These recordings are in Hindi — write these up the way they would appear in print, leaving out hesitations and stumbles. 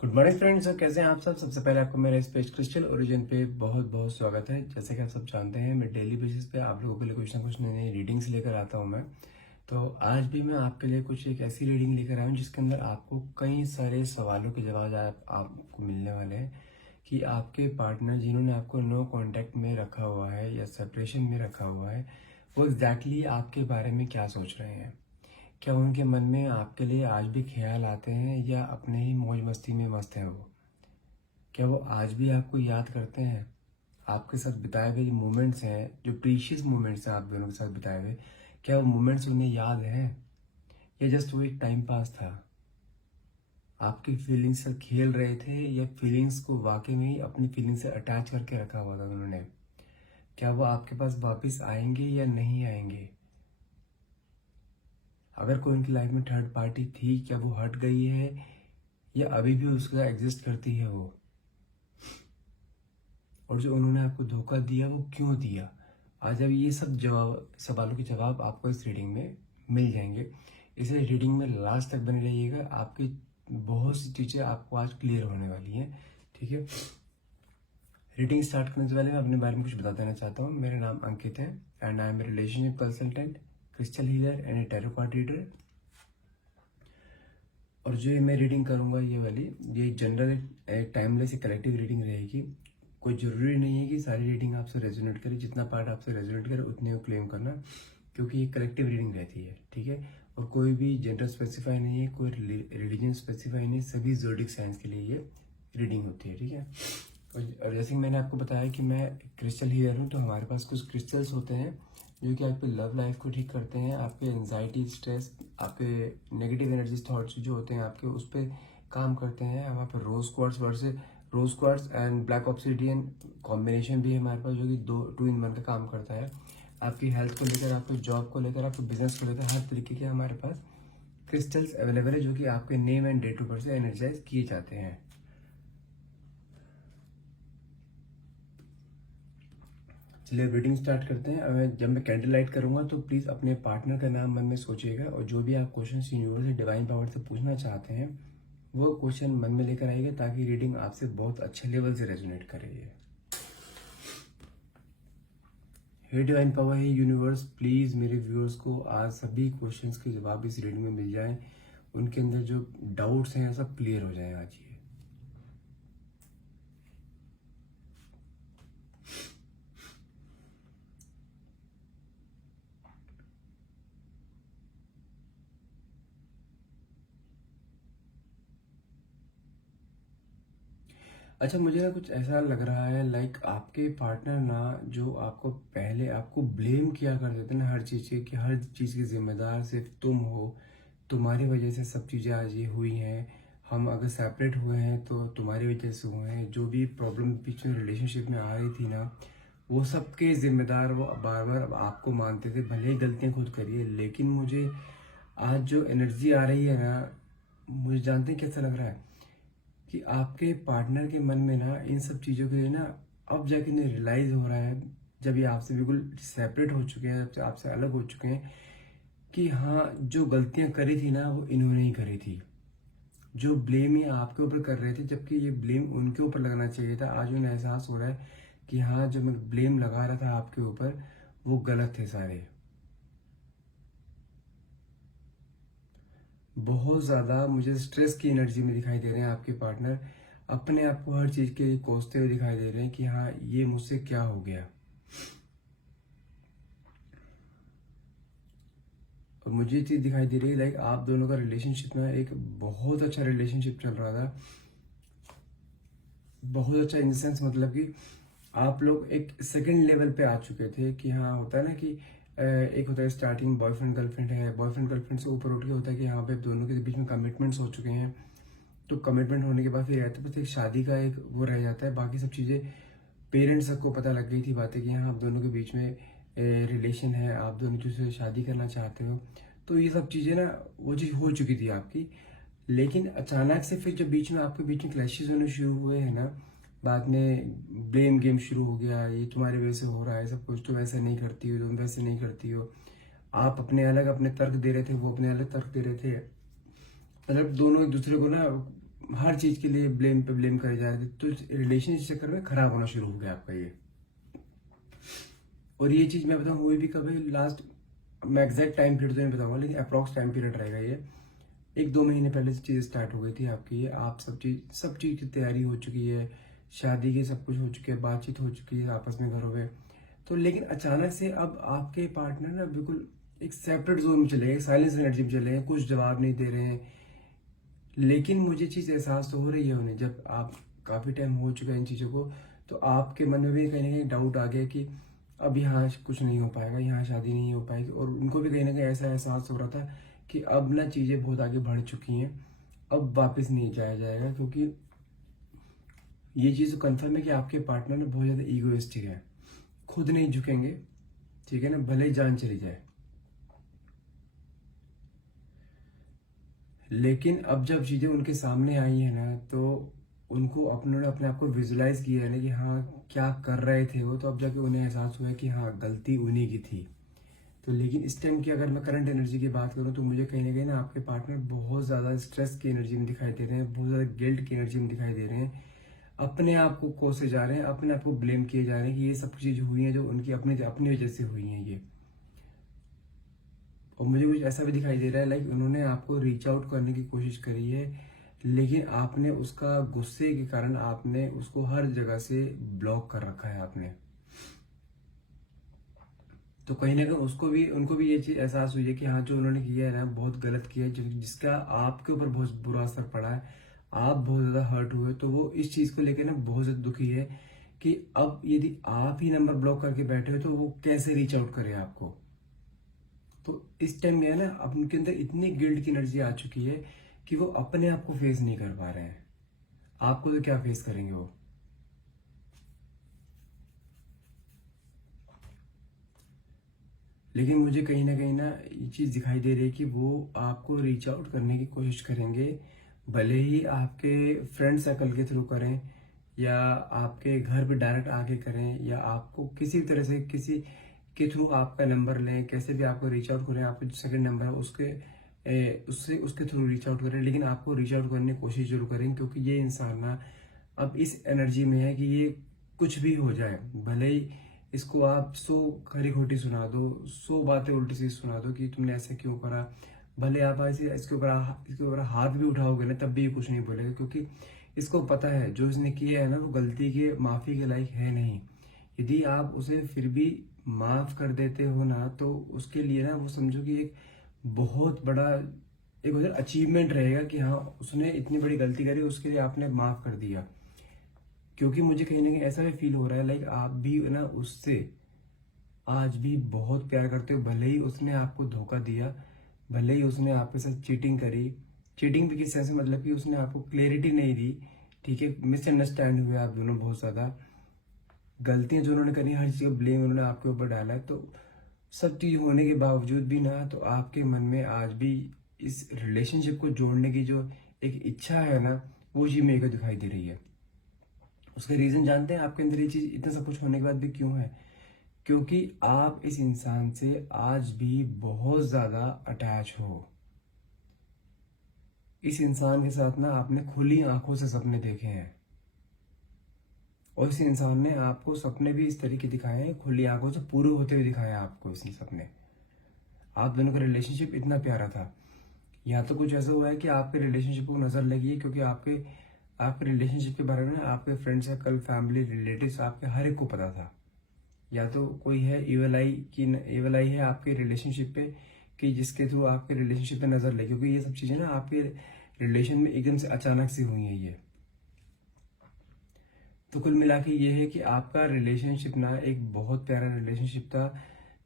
Good morning friends. कैसे हैं आप सब। सबसे पहले आपको मेरे इस पेज क्रिस्टल ओरिजिन पे बहुत बहुत स्वागत है। जैसे कि आप सब जानते हैं, मैं डेली बेसिस पे आप लोगों के लिए कुछ ना कुछ नई नई रीडिंग्स लेकर आता हूं मैं। तो आज भी मैं आपके लिए कुछ एक ऐसी रीडिंग लेकर आया हूं जिसके अंदर आपको कई सारे सवालों के जवाब आपको मिलने वाले हैं कि आपके पार्टनर जिन्होंने आपको नो कॉन्टैक्ट में रखा हुआ है या सेपरेशन में रखा हुआ है, वो एग्जैक्टली आपके बारे में क्या सोच रहे हैं। क्या उनके मन में आपके लिए आज भी ख्याल आते हैं या अपने ही मौज मस्ती में मस्त हैं वो। क्या वो आज भी आपको याद करते हैं। आपके साथ बिताए हुए मोमेंट्स हैं, जो प्रीशियस मोमेंट्स हैं आप दोनों के साथ बिताए हुए, क्या वो मोमेंट्स उन्हें याद हैं या जस्ट वो एक टाइम पास था। आपकी फीलिंग्स से खेल रहे थे या फीलिंग्स को वाकई में ही अपनी फीलिंग्स से अटैच करके रखा हुआ था उन्होंने। क्या वो आपके पास वापस आएंगे या नहीं आएंगे। अगर कोई उनकी लाइफ में थर्ड पार्टी थी, क्या वो हट गई है या अभी भी उसका एग्जिस्ट करती है वो। और जो उन्होंने आपको धोखा दिया वो क्यों दिया। आज अब ये सब सवालों के जवाब आपको इस रीडिंग में मिल जाएंगे। इसलिए रीडिंग में लास्ट तक बने रहिएगा। आपकी बहुत सी चीज़ें आपको आज क्लियर होने वाली हैं। ठीक है, रीडिंग स्टार्ट करने से पहले मैं अपने बारे में कुछ बता देना चाहता हूँ। मेरा नाम अंकित है and I am a relationship consultant, crystal healer and a tarot card reader. और जो मैं रीडिंग करूँगा ये वाली, ये जनरल टाइमलेस कलेक्टिव रीडिंग रहेगी। कोई ज़रूरी नहीं है कि सारी रीडिंग आपसे रेजोनेट करे। जितना पार्ट आपसे रेजोनेट करे उतने को क्लेम करना, क्योंकि ये कलेक्टिव रीडिंग रहती है। ठीक है, और कोई भी जेंडर स्पेसिफाई नहीं है, कोई रिलीजन स्पेसिफाई नहीं, सभी ज़ोडिक साइंस के लिए ये रीडिंग होती है। ठीक है, और जैसे कि मैंने आपको बताया कि मैं क्रिस्टल हीलर हूँ, तो हमारे पास कुछ क्रिस्टल्स होते हैं जो कि आपके लव लाइफ को ठीक करते हैं। आपके एंजाइटी, स्ट्रेस, आपके नेगेटिव एनर्जी थॉट्स जो होते हैं आपके, उस पर काम करते हैं। हमारे पास rose quartz and black obsidian combination भी है हमारे पास, जो कि 2 in 1 का काम करता है। आपकी हेल्थ को लेकर, आपके जॉब को लेकर, आपके बिजनेस को लेकर, हर तरीके के हमारे पास क्रिस्टल्स अवेलेबल है, जो कि आपके name and date of birth से एनर्जाइज किए जाते हैं। चलिए रीडिंग स्टार्ट करते हैं। अब जब मैं कैंडल लाइट करूंगा तो प्लीज़ अपने पार्टनर का नाम मन में सोचिएगा, और जो भी आप क्वेश्चन यूनिवर्स से डिवाइन पावर से पूछना चाहते हैं वो क्वेश्चन मन में लेकर आइएगा, ताकि रीडिंग आपसे बहुत अच्छे लेवल से रेजोनेट करेगी। हे डिवाइन पावर, हे यूनिवर्स, प्लीज़ मेरे व्यूअर्स को आज सभी क्वेश्चंस के जवाब इस रीडिंग में मिल जाएं। उनके अंदर जो डाउट्स हैं सब क्लियर हो जाए आज ये। अच्छा, मुझे ना कुछ ऐसा लग रहा है लाइक आपके पार्टनर ना, जो आपको पहले आपको ब्लेम किया करते थे ना हर चीज़ के, कि हर चीज़ की जिम्मेदार सिर्फ तुम हो, तुम्हारी वजह से सब चीज़ें आज ये हुई हैं, हम अगर सेपरेट हुए हैं तो तुम्हारी वजह से हुए हैं। जो भी प्रॉब्लम बीच में रिलेशनशिप में आ रही थी ना, वो सबके जिम्मेदार वो बार बार आपको मानते थे, भले ही गलतियाँ खुद करिए। लेकिन मुझे आज जो एनर्जी आ रही है ना, मुझे जानते हैं कैसा लग रहा है कि आपके पार्टनर के मन में ना इन सब चीज़ों के लिए ना अब जाके इन्हें रियलाइज हो रहा है, जब ये आपसे बिल्कुल सेपरेट हो चुके हैं, जब से आपसे अलग हो चुके हैं, कि हाँ जो गलतियां करी थी ना वो इन्होंने ही करी थी। जो ब्लेम ये आपके ऊपर कर रहे थे, जबकि ये ब्लेम उनके ऊपर लगना चाहिए था, आज उन्हें एहसास हो रहा है कि हाँ जो मैं ब्लेम लगा रहा था आपके ऊपर वो गलत थे सारे। बहुत ज़्यादा मुझे स्ट्रेस की एनर्जी में दिखाई दे रहे हैं आपके पार्टनर। अपने आप को हर चीज़ के लिए कोसते हुए दिखाई दे रहे हैं कि हाँ ये मुझसे क्या हो गया। और मुझे ये चीज़ दिखाई दे रही है लाइक आप दोनों का रिलेशनशिप में एक बहुत अच्छा रिलेशनशिप चल रहा था। बहुत अच्छा इन सेंस, मतलब कि आप लोग एक सेकंड लेवल पे आ चुके थे, कि हाँ होता है ना कि एक होता है स्टार्टिंग बॉयफ्रेंड गर्लफ्रेंड है, बॉयफ्रेंड गर्लफ्रेंड से ऊपर उठ के होता है कि हाँ पे दोनों के बीच में कमिटमेंट्स हो चुके हैं। तो कमिटमेंट होने के बाद फिर रहते बस एक शादी का एक वो रह जाता है, बाकी सब चीज़ें पेरेंट्स सबको पता लग गई थी बातें कि हाँ आप दोनों के बीच में रिलेशन है, आप दोनों दूसरे से शादी करना चाहते हो। तो ये सब चीज़ें ना वो चीज़ हो चुकी थी आपकी। लेकिन अचानक से फिर जब बीच में आपके बीच में क्लैशेस होने शुरू हुए हैं ना, बाद में ब्लेम गेम शुरू हो गया, ये तुम्हारे वजह से हो रहा है सब कुछ, तुम ऐसा नहीं करती हो, तुम वैसे नहीं करती हो। आप अपने अलग अपने तर्क दे रहे थे, वो अपने अलग तर्क दे रहे थे। मतलब दोनों एक दूसरे को ना हर चीज के लिए ब्लेम पे ब्लेम करे जा रहे थे, तो रिलेशन इस चक्कर में खराब होना शुरू हो गया आपका ये। और ये चीज मैं बताऊँ हुई भी कभी लास्ट, मैं एग्जैक्ट टाइम पीरियड तो नहीं बताऊंगा, लेकिन अप्रॉक्स टाइम पीरियड रहेगा ये। 1-2 महीने पहले से चीज़ स्टार्ट हो गई थी आपकी ये। आप सब चीज़ की तैयारी हो चुकी है, शादी की सब कुछ हो चुकी है, बातचीत हो चुकी है आपस में घरों में। तो लेकिन अचानक से अब आपके पार्टनर ना बिल्कुल एक सेपरेट जोन में चले गए, साइलेंस एनर्जी में चले गए, कुछ जवाब नहीं दे रहे हैं। लेकिन मुझे चीज़ एहसास तो हो रही है उन्हें, जब आप काफ़ी टाइम हो चुका है इन चीज़ों को, तो आपके मन में भी कहीं ना कहीं डाउट आ गया कि अब यहाँ कुछ नहीं हो पाएगा, यहाँ शादी नहीं हो पाएगी। और उनको भी कहीं ना कहीं ऐसा एहसास हो रहा था कि अब ना चीज़ें बहुत आगे बढ़ चुकी हैं, अब वापस नहीं जाया जाएगा। क्योंकि ये चीज़ कंफर्म है कि आपके पार्टनर में बहुत ज़्यादा ईगोइस्टिक है, खुद नहीं झुकेंगे, ठीक है ना, भले ही जान चली जाए। लेकिन अब जब चीज़ें उनके सामने आई है ना, तो उनको अपने आप को विजुलाइज किया है ना कि हाँ क्या कर रहे थे वो, तो अब जाके उन्हें एहसास हुआ है कि हाँ गलती उन्हीं की थी। तो लेकिन इस टाइम की अगर मैं करंट एनर्जी की बात करूँ, तो मुझे कहीं ना कहीं ना आपके पार्टनर बहुत ज़्यादा स्ट्रेस की एनर्जी में दिखाई दे रहे हैं, बहुत ज़्यादा गिल्ट की एनर्जी में दिखाई दे रहे हैं। अपने आप को कोसे जा रहे हैं, अपने आप को ब्लेम किए जा रहे हैं कि ये सब चीज़ हुई है जो उनकी अपनी अपनी वजह से हुई हैं ये। और मुझे कुछ ऐसा भी दिखाई दे रहा है लाइक उन्होंने आपको रीच आउट करने की कोशिश करी है, लेकिन आपने उसका गुस्से के कारण आपने उसको हर जगह से ब्लॉक कर रखा है आपने। तो कहीं ना कहीं उनको भी ये चीज एहसास हुई है कि हाँ जो उन्होंने किया है ना बहुत गलत किया है, जिसका आपके ऊपर बहुत बुरा असर पड़ा है, आप बहुत ज्यादा हर्ट हुए। तो वो इस चीज को लेकर ना बहुत ज्यादा दुखी है कि अब यदि आप ही नंबर ब्लॉक करके बैठे हो तो वो कैसे रीच आउट करे आपको। तो इस टाइम में है ना अब उनके अंदर इतनी गिल्ट की एनर्जी आ चुकी है कि वो अपने आप को फेस नहीं कर पा रहे हैं। आपको तो क्या फेस करेंगे वो। लेकिन मुझे कहीं ना ये चीज़ दिखाई दे रही है कि वो आपको रीच आउट करने की कोशिश करेंगे, भले ही आपके फ्रेंड सर्कल के थ्रू करें या आपके घर पे डायरेक्ट आके करें, या आपको किसी भी तरह से किसी के थ्रू आपका नंबर लें, कैसे भी आपको रीच आउट करें, आपका जो सेकंड नंबर है उससे उसके थ्रू रीच आउट करें, लेकिन आपको रीच आउट करने की कोशिश जरूर करें। क्योंकि ये इंसान ना अब इस एनर्जी में है कि ये कुछ भी हो जाए, भले ही इसको आप 100 खरी खोटी सुना दो, 100 बातें उल्टी सीधी सुना दो कि तुमने ऐसे क्यों करा, भले आप ऐसे इसके ऊपर हाथ भी उठाओगे ना तब भी ये कुछ नहीं बोलेगा। क्योंकि इसको पता है जो इसने किया है ना वो गलती के माफी के लायक है नहीं। यदि आप उसे फिर भी माफ कर देते हो ना, तो उसके लिए ना वो समझो कि एक बहुत बड़ा एक उधर अचीवमेंट रहेगा कि हाँ उसने इतनी बड़ी गलती करी, उसके लिए आपने माफ कर दिया। क्योंकि मुझे कहीं ना कहीं ऐसा भी फील हो रहा है लाइक आप भी ना उससे आज भी बहुत प्यार करते हो। भले ही उसने आपको धोखा दिया, भले ही उसने आपके साथ चीटिंग करी, चीटिंग भी किस सेंस में मतलब कि उसने आपको क्लैरिटी नहीं दी, ठीक है, मिसअंडरस्टैंड हुए आप दोनों बहुत ज्यादा। गलतियां जो उन्होंने करी हर चीज का ब्लेम उन्होंने आपके ऊपर डाला है। तो सब चीज होने के बावजूद भी ना तो आपके मन में आज भी इस रिलेशनशिप को जोड़ने की जो एक इच्छा है ना, वो चीज मेरे को दिखाई दे रही है। उसका रीजन जानते हैं आपके अंदर ये चीज इतना सब कुछ होने के बाद भी क्यों है? क्योंकि आप इस इंसान से आज भी बहुत ज्यादा अटैच हो। इस इंसान के साथ ना आपने खुली आंखों से सपने देखे हैं, और इस इंसान ने आपको सपने भी इस तरीके दिखाए हैं, खुली आंखों से पूरे होते हुए दिखाए हैं आपको इसने सपने। आप दोनों का रिलेशनशिप इतना प्यारा था। या तो कुछ ऐसा हुआ है कि आपके रिलेशनशिप को नजर लगी है, क्योंकि आपके आपके रिलेशनशिप के बारे में आपके फ्रेंड सर्कल, फैमिली, रिलेटिव्स, आपके हर एक को पता था। या तो कोई है इवल आई है आपके रिलेशनशिप पे, कि जिसके थ्रू आपके रिलेशनशिप पे नजर लगी। क्योंकि ये सब चीजें ना आपके रिलेशन में एकदम से अचानक से हुई है ये। तो कुल मिला के ये है कि आपका रिलेशनशिप ना एक बहुत प्यारा रिलेशनशिप था,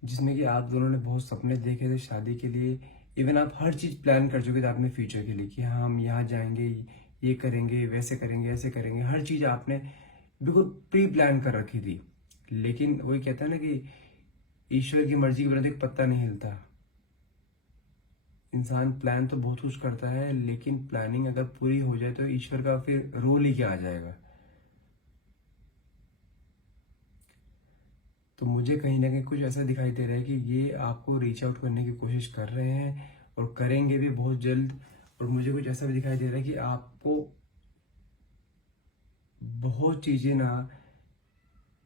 जिसमें कि आप दोनों ने बहुत सपने देखे थे शादी के लिए। इवन आप हर चीज प्लान कर चुके थे अपने फ्यूचर के लिए कि हाँ हम यहाँ जाएंगे, ये करेंगे, वैसे करेंगे, ऐसे करेंगे, हर चीज आपने बिल्कुल प्री प्लान कर रखी थी। लेकिन वही कहता है ना कि ईश्वर की मर्जी के बिना तो एक पत्ता नहीं हिलता। इंसान प्लान तो बहुत कुछ करता है, लेकिन प्लानिंग अगर पूरी हो जाए तो ईश्वर का फिर रोल ही क्या आ जाएगा। तो मुझे कहीं ना कहीं कुछ ऐसा दिखाई दे रहा है कि ये आपको रीच आउट करने की कोशिश कर रहे हैं और करेंगे भी बहुत जल्द। और मुझे कुछ ऐसा भी दिखाई दे रहा है कि आपको बहुत चीज़ें ना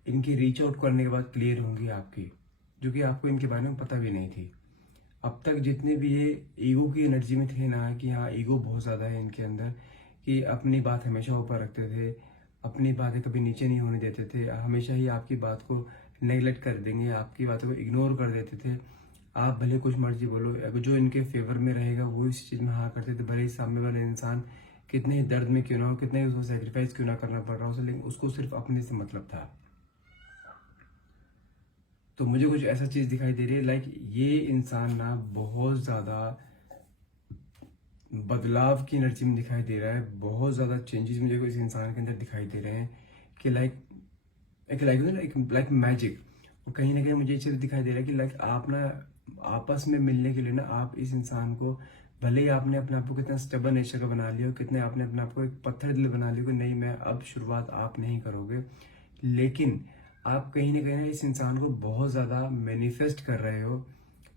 इनकी रीच आउट करने के बाद क्लियर होंगी आपकी, जो कि आपको इनके बारे में पता भी नहीं थी। अब तक जितने भी ये ईगो की एनर्जी में थे ना, कि हाँ ईगो बहुत ज़्यादा है इनके अंदर, कि अपनी बात हमेशा ऊपर रखते थे, अपनी बातें कभी नीचे नहीं होने देते थे, हमेशा ही आपकी बात को नेगलेक्ट कर देंगे, आपकी बातों को इग्नोर कर देते थे। आप भले कुछ मर्जी बोलो, अगर जो इनके फेवर में रहेगा वो इस चीज़ में हाँ करते थे, भले ही सामने वाला इंसान कितने ही दर्द में क्यों ना हो, कितने ही उसको सेक्रीफाइस क्यों ना करना पड़ रहा हो, लेकिन उसको सिर्फ अपने से मतलब था। तो मुझे कुछ ऐसा चीज़ दिखाई दे रही है, लाइक ये इंसान ना बहुत ज़्यादा बदलाव की एनर्जी में दिखाई दे रहा है, बहुत ज़्यादा चेंजेस मुझे इस इंसान के अंदर दिखाई दे रहे हैं, कि लाइक मैजिक। और कहीं ना कहीं मुझे ये चीज़ दिखाई दे रहा है कि लाइक आप ना आपस में मिलने के लिए ना, आप इस इंसान को, भले ही आपने अपने आप को कितना स्टेबल नेचर का बना लिया हो, कितने आपने अपने आप को एक पत्थर दिल बना लिया कि नहीं मैं अब शुरुआत आप नहीं करोगे, लेकिन आप कहीं ना इस इंसान को बहुत ज़्यादा मैनिफेस्ट कर रहे हो।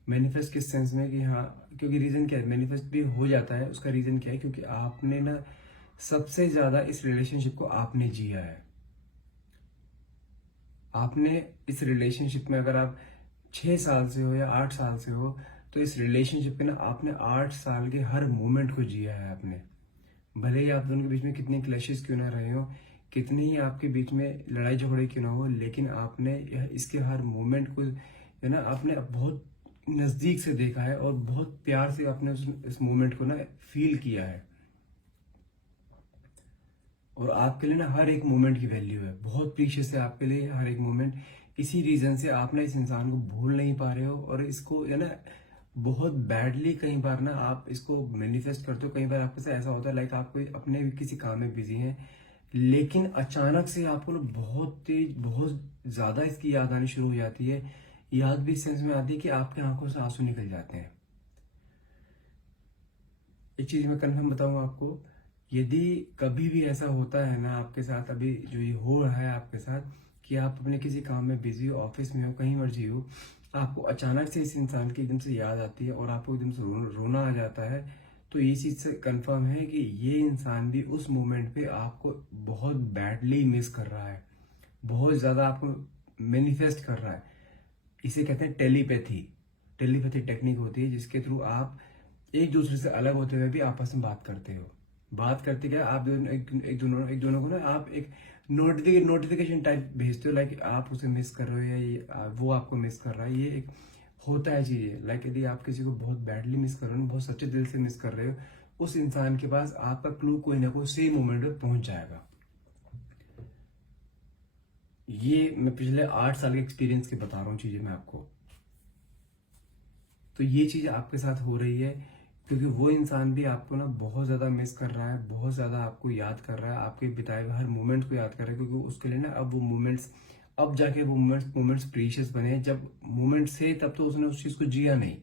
मैनिफेस्ट किस सेंस में कि हाँ, क्योंकि रीज़न क्या है, मैनिफेस्ट भी हो जाता है, उसका रीज़न क्या है, क्योंकि आपने ना सबसे ज़्यादा इस रिलेशनशिप को आपने जिया है। आपने इस रिलेशनशिप में, अगर आप 6 साल से हो या 8 साल से हो, तो इस रिलेशनशिप में ना आपने 8 साल के हर मोमेंट को जिया है आपने। भले ही आप दोनों के बीच में कितने क्लैशेस क्यों ना रहे हो, कितनी ही आपके बीच में लड़ाई झगड़े क्यों ना हो, लेकिन आपने इसके हर मोमेंट को है ना, आपने बहुत नज़दीक से देखा है और बहुत प्यार से आपने उस मोमेंट को ना फील किया है। और आपके लिए ना हर एक मोमेंट की वैल्यू है, बहुत प्रीशियस है आपके लिए हर एक मोमेंट। इसी रीजन से आप ना इस इंसान को भूल नहीं पा रहे हो, और इसको है ना बहुत बैडली कई बार ना आप इसको मैनिफेस्ट करते हो। कई बार आपके साथ ऐसा होता है, लाइक आप कोई अपने भी किसी काम में बिजी हैं, लेकिन अचानक से आपको ना बहुत तेज, बहुत ज्यादा इसकी याद आनी शुरू हो जाती है। याद भी इस सेंस में आती है कि आपकी आंखों से आंसू निकल जाते हैं। एक चीज मैं कन्फर्म बताऊंगा आपको, यदि कभी भी ऐसा होता है ना आपके साथ, अभी जो ये हो रहा है आपके साथ, कि आप अपने किसी काम में बिजी हो, ऑफिस में हो, कहीं मर्जी हो, आपको अचानक से इस इंसान की एकदम से याद आती है और आपको एकदम से रोना आ जाता है, तो ये चीज से कंफर्म है कि ये इंसान भी उस मोमेंट पे आपको बहुत बैडली मिस कर रहा है, बहुत ज्यादा आपको मैनिफेस्ट कर रहा है। इसे कहते हैं टेलीपैथी। टेलीपैथी टेक्निक होती है जिसके थ्रू आप एक दूसरे से अलग होते हुए भी आपस में बात करते हो। बात करते क्या, आप दोनों एक दोनों को ना आप एक नोटिफिकेशन टाइप भेजते हो, लाइक आप उसे मिस कर रहे हो या वो आपको मिस कर रहा है। ये एक होता है चीज, लाइक यदि आप किसी को बहुत बैडली मिस कर रहे हो, बहुत सच्चे दिल से मिस कर रहे हो, उस इंसान के पास आपका क्लू कोई ना कोई सेम मोमेंट में पहुंच जाएगा। ये मैं पिछले 8 साल के एक्सपीरियंस के बता रहा हूँ चीजें मैं आपको। तो ये चीज आपके साथ हो रही है, क्योंकि वो इंसान भी आपको ना बहुत ज्यादा मिस कर रहा है, बहुत ज्यादा आपको याद कर रहा है, आपके बिताए हुए हर मोमेंट को याद कर रहा है, क्योंकि उसके लिए ना अब वो मोमेंट्स, अब जाके वो मोमेंट्स प्रीशियस बने। जब मोमेंट्स थे तब तो उसने उस चीज को जिया नहीं,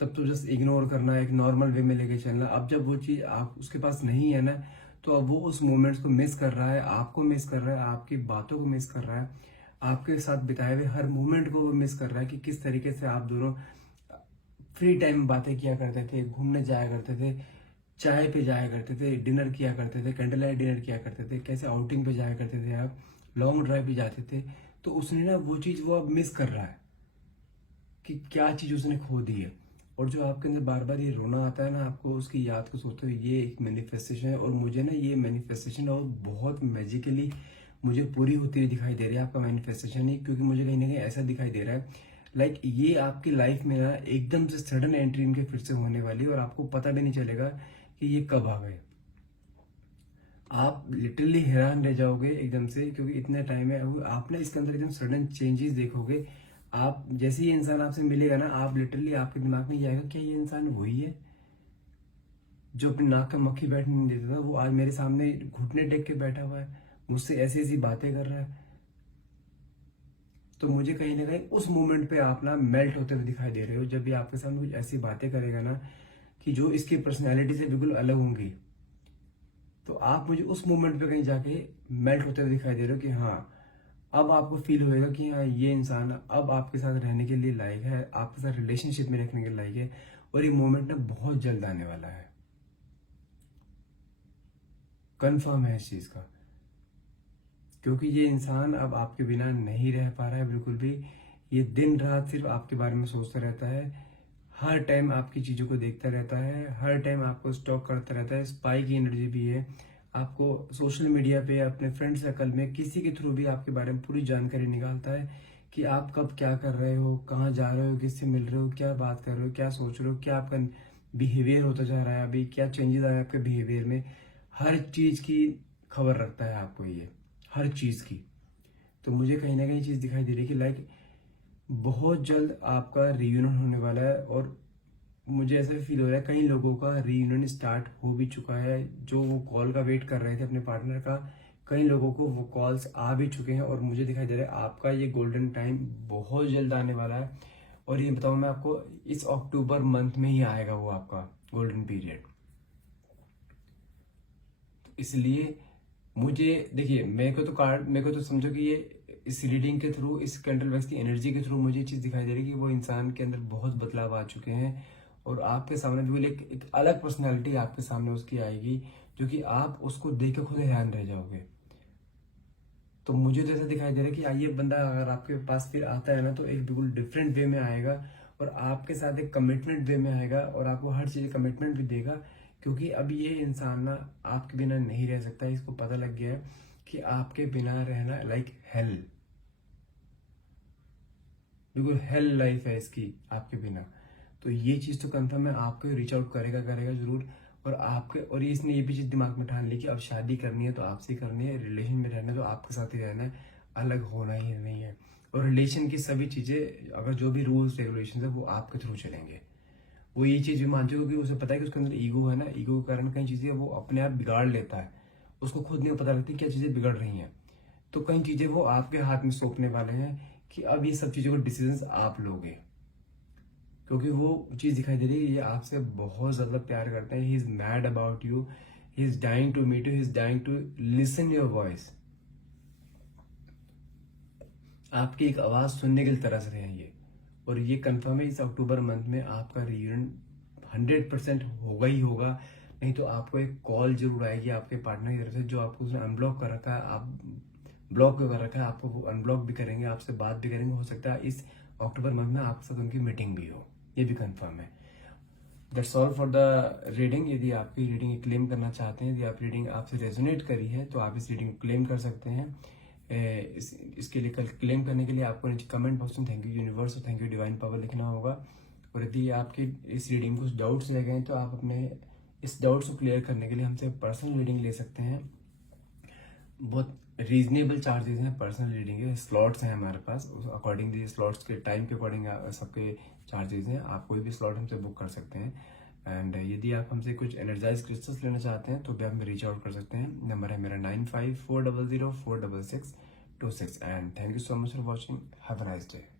तब तो जस्ट इग्नोर करना, एक नॉर्मल वे में लेके चलना। अब जब वो चीज आप उसके पास नहीं है ना, तो अब वो उस मोमेंट्स को मिस कर रहा है, आपको मिस कर रहा है, आपकी बातों को मिस कर रहा है, आपके साथ बिताए हुए हर मोमेंट को वो मिस कर रहा है, कि किस तरीके से आप दोनों फ्री टाइम में बातें किया करते थे, घूमने जाया करते थे, चाय पे जाया करते थे, डिनर किया करते थे, कैंडल लाइट डिनर किया करते थे, कैसे आउटिंग पे जाया करते थे, आप लॉन्ग ड्राइव पे जाते थे। तो उसने ना वो चीज वो अब मिस कर रहा है, कि क्या चीज उसने खो दी है। और जो आपके अंदर बार बार ये रोना आता है ना आपको उसकी याद को सोचते हुए, ये एक मैनिफेस्टेशन है। और मुझे ना ये मैनिफेस्टेशन और बहुत मैजिकली मुझे पूरी होती हुई दिखाई दे रही है, आपका मैनिफेस्टेशन ही, क्योंकि मुझे कहीं ना कहीं ऐसा दिखाई दे रहा है, लाइक ये आपकी लाइफ में ना एकदम से सडन एंट्री इनके फिर से होने वाली है, और आपको पता भी नहीं चलेगा कि ये कब आ गए। आप लिटरली हैरान रह जाओगे एकदम से, क्योंकि इतने टाइम है आप ना इसके अंदर एकदम सडन चेंजेस देखोगे। आप जैसे ही इंसान आपसे मिलेगा ना, आप लिटरली आपके दिमाग में ये आएगा, क्या ये इंसान वही है जो अपनी नाक का मक्खी बैठने नहीं देता था, वो आज मेरे सामने घुटने टेक के बैठा हुआ है, मुझसे ऐसी ऐसी बातें कर रहा है। तो मुझे कहीं ना कहीं उस मोमेंट पे आप ना मेल्ट होते हुए दिखाई दे रहे हो, जब भी आपके सामने कुछ ऐसी बातें करेगा ना कि जो इसकी पर्सनैलिटी से बिल्कुल अलग होंगी, तो आप मुझे उस मोमेंट पे कहीं जाके मेल्ट होते हुए दिखाई दे रहे हो, कि हाँ अब आपको फील होएगा कि हाँ ये इंसान अब आपके साथ रहने के लिए लायक है, आपके साथ रिलेशनशिप में रखने के लिए लायक है, और ये मोमेंट ना बहुत जल्द आने वाला है। कंफर्म है इस चीज का। क्योंकि ये इंसान अब आपके बिना नहीं रह पा रहा है बिल्कुल भी। ये दिन रात सिर्फ आपके बारे में सोचता रहता है, हर टाइम आपकी चीज़ों को देखता रहता है, हर टाइम आपको स्टॉक करता रहता है। स्पाई की एनर्जी भी है। आपको सोशल मीडिया पे, अपने फ्रेंड सर्कल में, किसी के थ्रू भी आपके बारे में पूरी जानकारी निकालता है कि आप कब क्या कर रहे हो, कहाँ जा रहे हो, किससे मिल रहे हो, क्या बात कर रहे हो, क्या सोच रहे हो, क्या आपका बिहेवियर होता जा रहा है, अभी क्या चेंजेस आए आपके बिहेवियर में। हर चीज़ की खबर रखता है आपको ये, हर चीज़ की। तो मुझे कहीं ना कहीं चीज़ दिखाई दे रही है कि लाइक बहुत जल्द आपका रियूनियन होने वाला है। और मुझे ऐसा फील हो रहा है कई लोगों का रियूनियन स्टार्ट हो भी चुका है, जो वो कॉल का वेट कर रहे थे अपने पार्टनर का। कई लोगों को वो कॉल्स आ भी चुके हैं और मुझे दिखाई दे रहा है आपका ये गोल्डन टाइम बहुत जल्द आने वाला है। और ये बताऊं मैं आपको, इस अक्टूबर मंथ में ही आएगा वो आपका गोल्डन पीरियड। इसलिए मुझे देखिए, मेरे को तो समझो कि ये इस रीडिंग के थ्रू, इस कैंडल वैक्स की एनर्जी के थ्रू मुझे चीज़ दिखाई दे रही है कि वो इंसान के अंदर बहुत बदलाव आ चुके हैं। और आपके सामने बिल्कुल एक अलग पर्सनैलिटी आपके सामने उसकी आएगी, जो कि आप उसको देख के खुद हैरान रह जाओगे। तो मुझे तो ऐसा दिखाई दे रहा है कि ये बंदा अगर आपके पास फिर आता है ना, तो एक बिल्कुल डिफरेंट वे में आएगा और आपके साथ एक कमिटमेंट वे में आएगा और आपको हर चीज़ कमिटमेंट भी देगा। क्योंकि अब ये इंसान ना आपके बिना नहीं रह सकता, इसको पता लग गया है कि आपके बिना रहना लाइक हेल, बिल्कुल हेल लाइफ है इसकी आपके बिना। तो ये चीज़ तो कंफर्म है, आपको रीच आउट करेगा करेगा जरूर। और ये इसने ये भी चीज़ दिमाग में ठान ली कि अब शादी करनी है तो आपसे ही करनी है, रिलेशन में रहना है तो आपके साथ ही रहना है, अलग होना ही नहीं है। और रिलेशन की सभी चीज़ें, अगर जो भी रूल्स रेगुलेशन है, वो आपके थ्रू चलेंगे। वो ये चीज़ भी मान चुका कि उसे पता है कि उसके अंदर ईगो है ना, ईगो के कारण कई चीज़ें वो अपने आप बिगाड़ लेता है, उसको खुद नहीं पता लगती क्या चीज़ें बिगड़ रही हैं। तो कई चीज़ें वो आपके हाथ में सौंपने वाले हैं कि अब ये सब चीज़ों को डिसीजन आप लोगे। क्योंकि वो चीज़ दिखाई दे रही है, ये आपसे बहुत ज़्यादा प्यार करते हैं। He is mad about you, he is dying to meet you, he is dying to listen your voice. आपकी एक आवाज़ सुनने के लिए तरस रहे हैं ये। और ये कंफर्म है, इस अक्टूबर मंथ में आपका रियूनियन 100% होगा ही होगा। नहीं तो आपको एक कॉल जरूर आएगी आपके पार्टनर की तरफ से, जो आपको उसने अनब्लॉक कर रखा है, आप ब्लॉक कर रखा है, आपको वो अनब्लॉक भी करेंगे, आपसे बात भी करेंगे। हो सकता है इस अक्टूबर मंथ में आपके साथ उनकी मीटिंग भी हो, ये भी कंफर्म है। That's all for the reading. यदि आपकी रीडिंग क्लेम करना चाहते हैं, यदि आप रीडिंग आपसे रेजोनेट करी है, तो आप इस रीडिंग को क्लेम कर सकते हैं। इसके लिए कल क्लेम करने के लिए आपको नीचे कमेंट बॉक्स में थैंक यू यूनिवर्स और थैंक यू डिवाइन पावर लिखना होगा। और यदि आपके इस रीडिंग को कुछ डाउट्स रह गए तो आप अपने इस डाउट्स को क्लियर करने के लिए हमसे पर्सनल रीडिंग ले सकते हैं। बहुत रीजनेबल चार्जेस हैं पर्सनल रीडिंग के, स्लॉट्स हैं हमारे पास, उस अकॉर्डिंगली स्लॉट्स के टाइम के अकॉर्डिंग सबके चार्जेस हैं। आप कोई भी स्लॉट हमसे बुक कर सकते हैं। एंड यदि आप हमसे कुछ एनर्जाइज क्रिस्टल्स लेना चाहते हैं तो भी आप हमें रीच आउट कर सकते हैं। नंबर है मेरा 9540046626। And thank you so much for watching. Have a nice day.